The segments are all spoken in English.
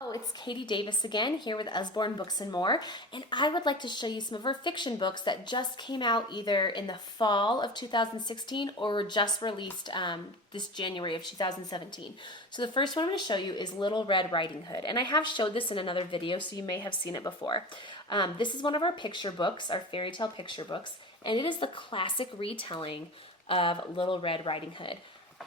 Oh, it's Katie Davis again, here with Usborne Books and More, and I would like to show you some of our fiction books that just came out either in the fall of 2016 or were just released this January of 2017. So the first one I'm going to show you is Little Red Riding Hood, and I have showed this in another video, so you may have seen it before. This is one of our picture books, our fairy tale picture books, and it is the classic retelling of Little Red Riding Hood.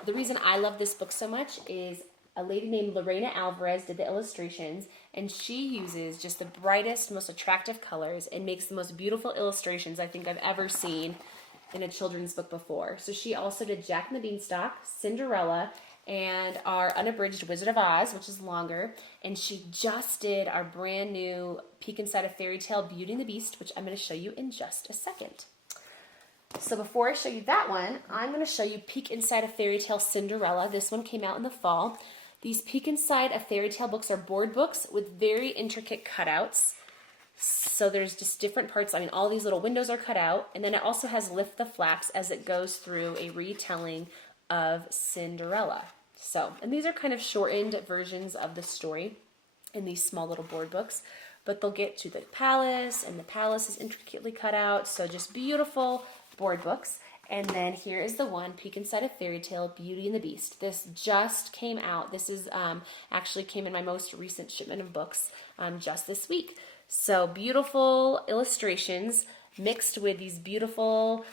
The reason I love this book so much is a lady named Lorena Alvarez did the illustrations, and she uses just the brightest, most attractive colors and makes the most beautiful illustrations I think I've ever seen in a children's book before. So she also did Jack and the Beanstalk, Cinderella, and our unabridged Wizard of Oz, which is longer, and she just did our brand new Peek Inside a Fairy Tale, Beauty and the Beast, which I'm going to show you in just a second. So before I show you that one, I'm going to show you Peek Inside a Fairy Tale, Cinderella. This one came out in the fall. These Peek Inside a Fairy Tale books are board books with very intricate cutouts. So there's just different parts. I mean, all these little windows are cut out. And then it also has Lift the Flaps as it goes through a retelling of Cinderella. So, and these are kind of shortened versions of the story in these small little board books. But they'll get to the palace, and the palace is intricately cut out. So just beautiful board books. And then here is the one, Peek Inside a Fairy Tale, Beauty and the Beast. This just came out. This is actually came in my most recent shipment of books just this week. So beautiful illustrations mixed with these beautiful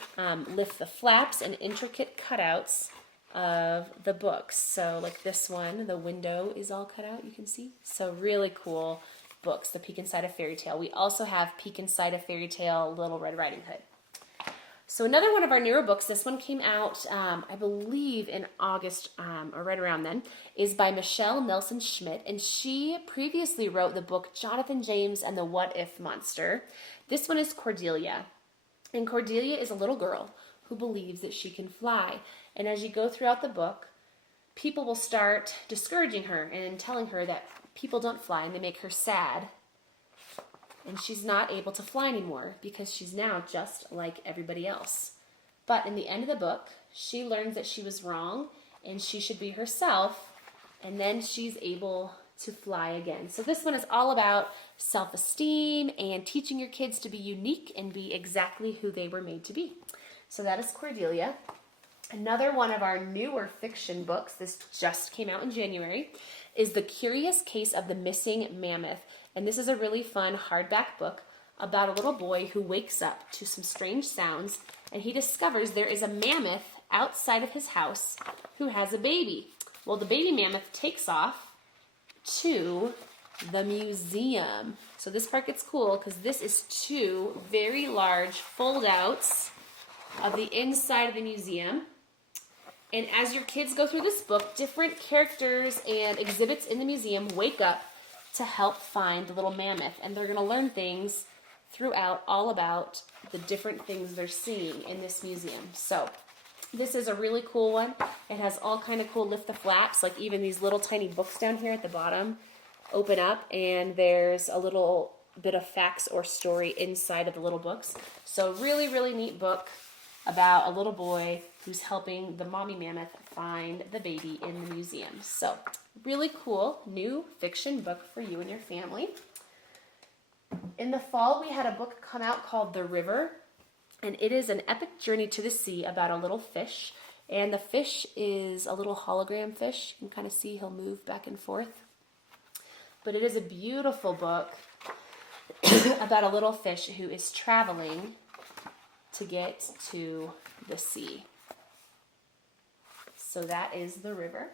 lift the flaps and intricate cutouts of the books. So like this one, the window is all cut out, you can see. So really cool books, the Peek Inside a Fairy Tale. We also have Peek Inside a Fairy Tale, Little Red Riding Hood. So another one of our newer books, this one came out, I believe in August, or right around then, is by Michelle Nelson Schmidt, and she previously wrote the book Jonathan James and the What If Monster. This one is Cordelia, and Cordelia is a little girl who believes that she can fly, and as you go throughout the book, people will start discouraging her and telling her that people don't fly, and they make her sad. And she's not able to fly anymore because she's now just like everybody else. But in the end of the book, she learns that she was wrong and she should be herself, and then she's able to fly again. So this one is all about self-esteem and teaching your kids to be unique and be exactly who they were made to be. So that is Cordelia. Another one of our newer fiction books, this just came out in January, is The Curious Case of the Missing Mammoth. And this is a really fun hardback book about a little boy who wakes up to some strange sounds, and he discovers there is a mammoth outside of his house who has a baby. Well, the baby mammoth takes off to the museum. So this part gets cool because this is two very large fold-outs of the inside of the museum. And as your kids go through this book, different characters and exhibits in the museum wake up to help find the little mammoth. And they're going to learn things throughout all about the different things they're seeing in this museum. So this is a really cool one. It has all kind of cool lift the flaps, like even these little tiny books down here at the bottom open up, and there's a little bit of facts or story inside of the little books. So really, really neat book about a little boy who's helping the mommy mammoth find the baby in the museum. So really cool new fiction book for you and your family. In the fall, we had a book come out called The River, and it is an epic journey to the sea about a little fish. And the fish is a little hologram fish. You can kind of see he'll move back and forth. But it is a beautiful book about a little fish who is traveling to get to the sea. So that is The River.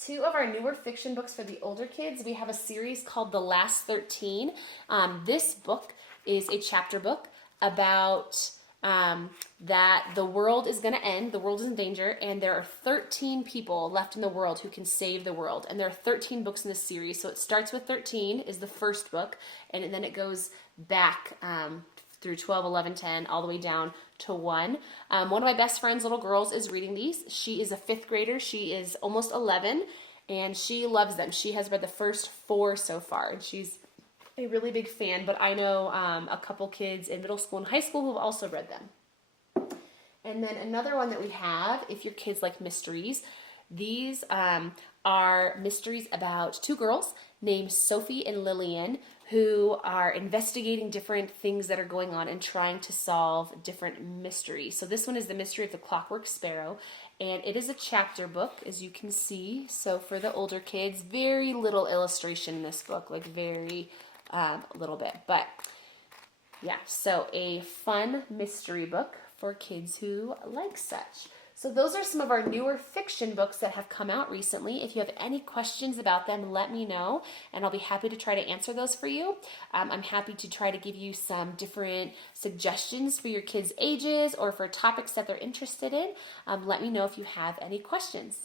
Two of our newer fiction books for the older kids. We have a series called The Last 13. This book is a chapter book about that the world is going to end, the world is in danger, and there are 13 people left in the world who can save the world. And there are 13 books in this series. So it starts with 13 is the first book, and then it goes back through 12, 11, 10, all the way down to 1. One of my best friend's little girls is reading these. She is a 5th grader. She is almost 11, and she loves them. She has read the first 4 so far, and she's a really big fan, but I know a couple kids in middle school and high school who have also read them. And then another one that we have, if your kids like mysteries, These are mysteries about two girls named Sophie and Lillian who are investigating different things that are going on and trying to solve different mysteries. So this one is The Mystery of the Clockwork Sparrow, and it is a chapter book, as you can see. So for the older kids, very little illustration in this book, like very little bit. But yeah, so a fun mystery book for kids who like such. So those are some of our newer fiction books that have come out recently. If you have any questions about them, let me know, and I'll be happy to try to answer those for you. I'm happy to try to give you some different suggestions for your kids' ages or for topics that they're interested in. Let me know if you have any questions.